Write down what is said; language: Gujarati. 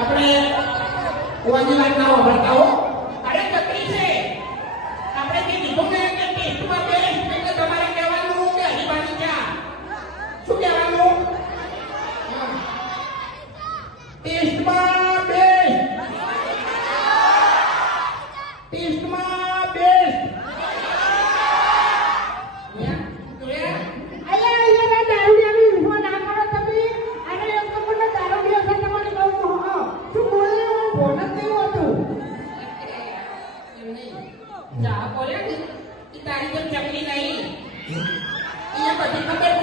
આપણે કુવાની વાત ના વાપરતા હો અરે ચકરી છે. આપણે જે કીધું ટેસ્ટમાં બે એટલે તમારે કહેવાનું કે હરીબાની ચા શું કહેવાનું? ટેસ્ટમાં ટેસ્ટમાં ચા બોલે ને. એ તારી તો ચકલી નહીં. એ બધી ખબર